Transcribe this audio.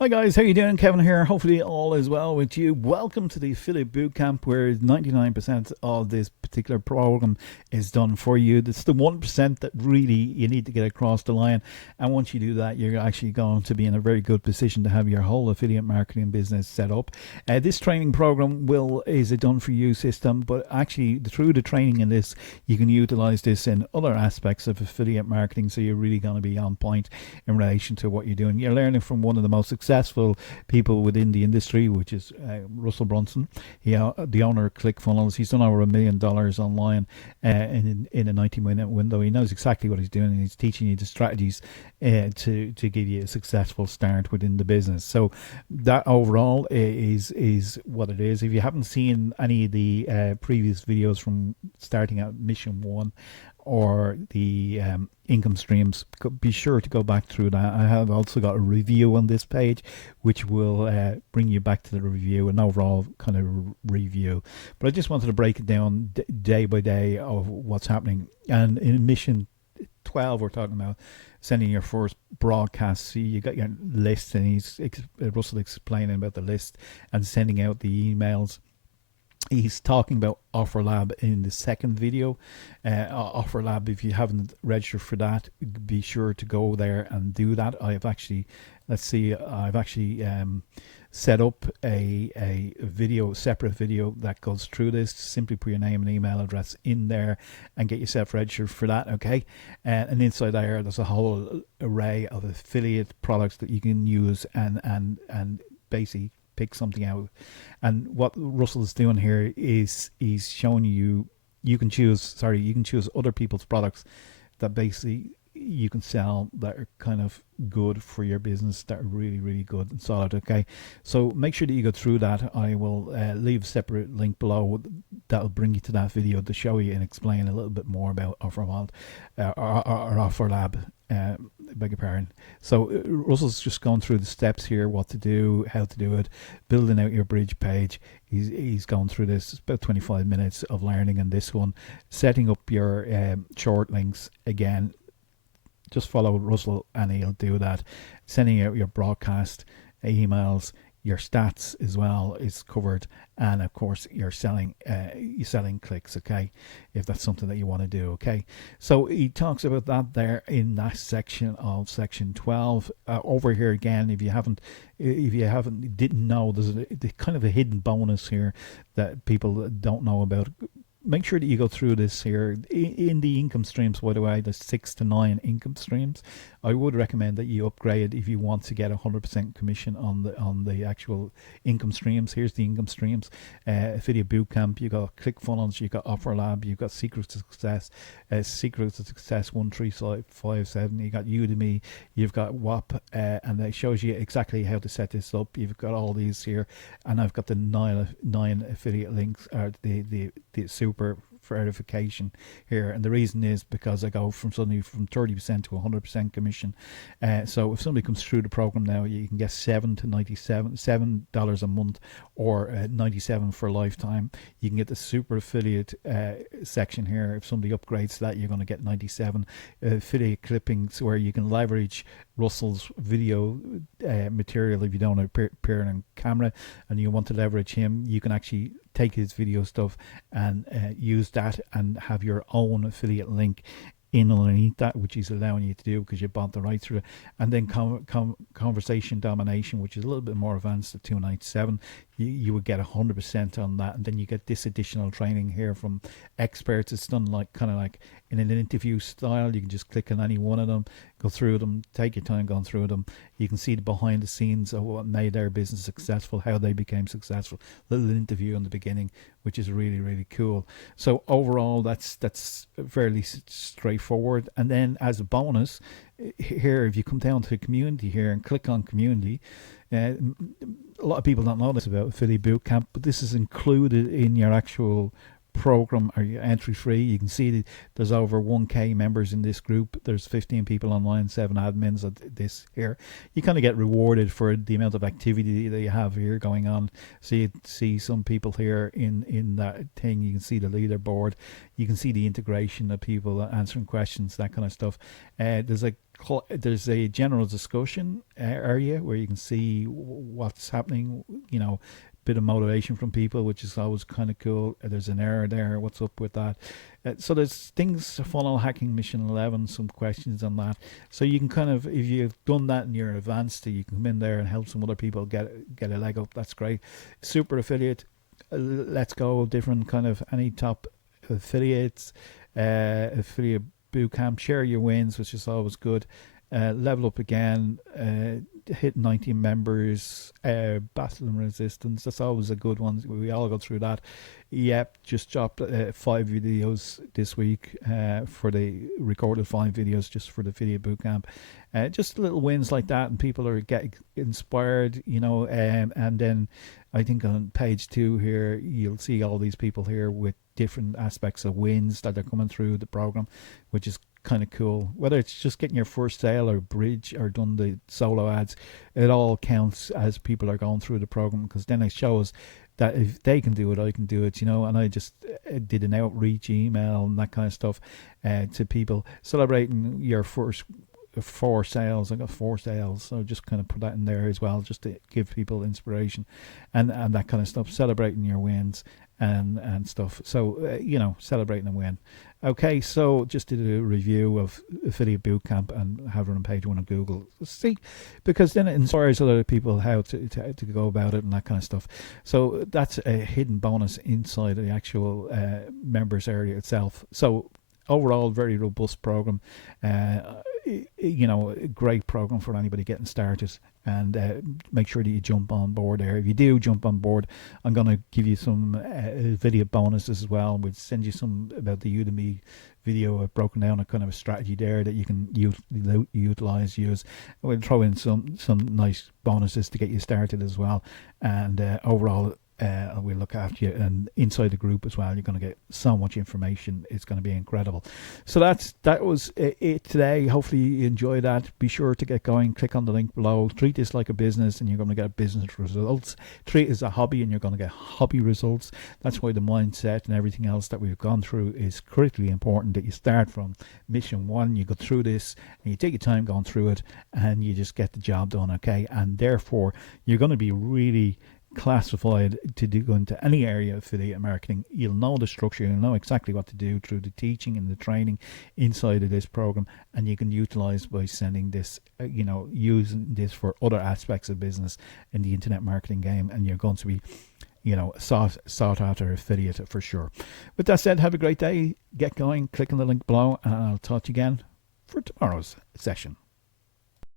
Hi guys, how you doing? Kevin here. Hopefully all is well with you. Welcome to the Affiliate Bootcamp, where 99% of this particular program is done for you. It's the 1% that really you need to get across the line. And once you do that, you're actually going to be in a very good position to have your whole affiliate marketing business set up. This training program is a done for you system, but actually through the training in this, you can utilize this in other aspects of affiliate marketing. So you're really going to be on point in relation to what you're doing. You're learning from one of the most successful people within the industry, which is Russell Brunson. The owner of ClickFunnels. He's done over $1 million online in a 90-minute window. He knows exactly what he's doing, and he's teaching you the strategies to give you a successful start within the business. So that overall is what it is. If you haven't seen any of the previous videos from starting at Mission 1 or the income streams, be sure to go back through that. I have also got a review on this page, which will bring you back to the review, an overall kind of review. But I just wanted to break it down day by day of what's happening. And in mission 12, we're talking about sending your first broadcast. So you got your list, and Russell explaining about the list and sending out the emails. He's talking about Offer Lab in the second video. Offer Lab, if you haven't registered for that, be sure to go there and do that. I've actually set up a video, separate video that goes through this. Simply put your name and email address in there and get yourself registered for that, okay? And inside there's a whole array of affiliate products that you can use and basically pick something out. And what Russell's doing here is he's showing you can choose other people's products that basically you can sell that are kind of good for your business, that are really, really good and solid, okay? So make sure that you go through that. I will leave a separate link below that'll bring you to that video to show you and explain a little bit more about Offer Lab. Beg your pardon. So Russell's just gone through the steps here, what to do, how to do it, building out your bridge page. He's gone through this. It's about 25 minutes of learning in this one. Setting up your short links again. Just follow Russell and he'll do that. Sending out your broadcast emails, your stats as well is covered, and of course you're selling clicks, okay, if that's something that you want to do, okay? So he talks about that there in that section of section 12. Over here again, if you didn't know, there's kind of a hidden bonus here that people don't know about. Make sure that you go through this here in the income streams. By the way, there's 6 to 9 income streams. I would recommend that you upgrade if you want to get 100% commission on the actual income streams. Here's the income streams: Affiliate Bootcamp, you got ClickFunnels, you got Offer Lab, you got Secrets to Success, 1357. You got Udemy, you've got WAP, and it shows you exactly how to set this up. You've got all these here, and I've got the nine affiliate links, or the super verification here, and the reason is because I go from 30% to 100% commission. So if somebody comes through the program now, you can get $7 a month, or 97 for a lifetime. You can get the super affiliate section here. If somebody upgrades to that, you're going to get 97 affiliate clippings, where you can leverage Russell's video material. If you don't appear on camera and you want to leverage him, you can actually take his video stuff and use that and have your own affiliate link in underneath that, which he's allowing you to do because you bought the rights through it. And then conversation domination, which is a little bit more advanced at 297. You would get 100% on that, and then you get this additional training here from experts. It's done kind of like in an interview style. You can just click on any one of them, go through them, take your time going through them. You can see the behind the scenes of what made their business successful, how they became successful. Little interview in the beginning, which is really, really cool. So overall, that's fairly straightforward. And then as a bonus here, if you come down to the community here and click on community, a lot of people don't know this about Affiliate Bootcamp, but this is included in your actual program are entry free. You can see there's over 1k members in this group. There's 15 people online, 7 admins at this here. You kind of get rewarded for the amount of activity that you have here going on. So you see some people here in that thing. You can see the leaderboard. You can see the integration of people answering questions, that kind of stuff. There's a general discussion area where you can see what's happening, bit of motivation from people, which is always kind of cool. There's an error there, what's up with that? So there's things, funnel hacking mission 11, some questions on that. So you can kind of, if you've done that and you're advanced, you can come in there and help some other people get a leg up. That's great. Super affiliate, let's go, different kind of any top affiliates, affiliate bootcamp, share your wins, which is always good. Level up again, hit 90 members, battle and resistance, that's always a good one. We all go through that. Yep, just dropped 5 videos this week, for the recorded 5 videos just for the video bootcamp. Just little wins like that, and people are getting inspired, and then I think on page 2 here you'll see all these people here with different aspects of wins that are coming through the program, which is kind of cool. Whether it's just getting your first sale or bridge or done the solo ads, it all counts as people are going through the program, because then it shows that if they can do it, I can do it, and I just did an outreach email and that kind of stuff to people celebrating your first 4 sales. I got 4 sales, so just kind of put that in there as well, just to give people inspiration and that kind of stuff, celebrating your wins and stuff. So celebrating a win. Okay, so just did a review of Affiliate Bootcamp and have it on page 1 of Google. See, because then it inspires other people how to go about it and that kind of stuff. So that's a hidden bonus inside the actual members area itself. So overall, very robust program. A great program for anybody getting started, and make sure that you jump on board there. If you do jump on board, I'm going to give you some video bonuses as well. We'll send you some about the Udemy video. I've broken down a kind of a strategy there that you can use. We'll throw in some nice bonuses to get you started as well, and overall we'll look after you, and inside the group as well you're going to get so much information. It's going to be incredible. So that was it today. Hopefully you enjoy that. Be sure to get going. Click on the link below. Treat this like a business and you're going to get business results. Treat it as a hobby and you're going to get hobby results. That's why the mindset and everything else that we've gone through is critically important, that you start from mission 1, you go through this and you take your time going through it and you just get the job done. Okay, and therefore you're going to be really classified to go into any area of affiliate marketing. You'll know the structure, you'll know exactly what to do through the teaching and the training inside of this program, and you can utilize by sending this, using this for other aspects of business in the internet marketing game, and you're going to be sought after affiliate for sure. With that said, have a great day, get going, click on the link below, and I'll talk to you again for tomorrow's session.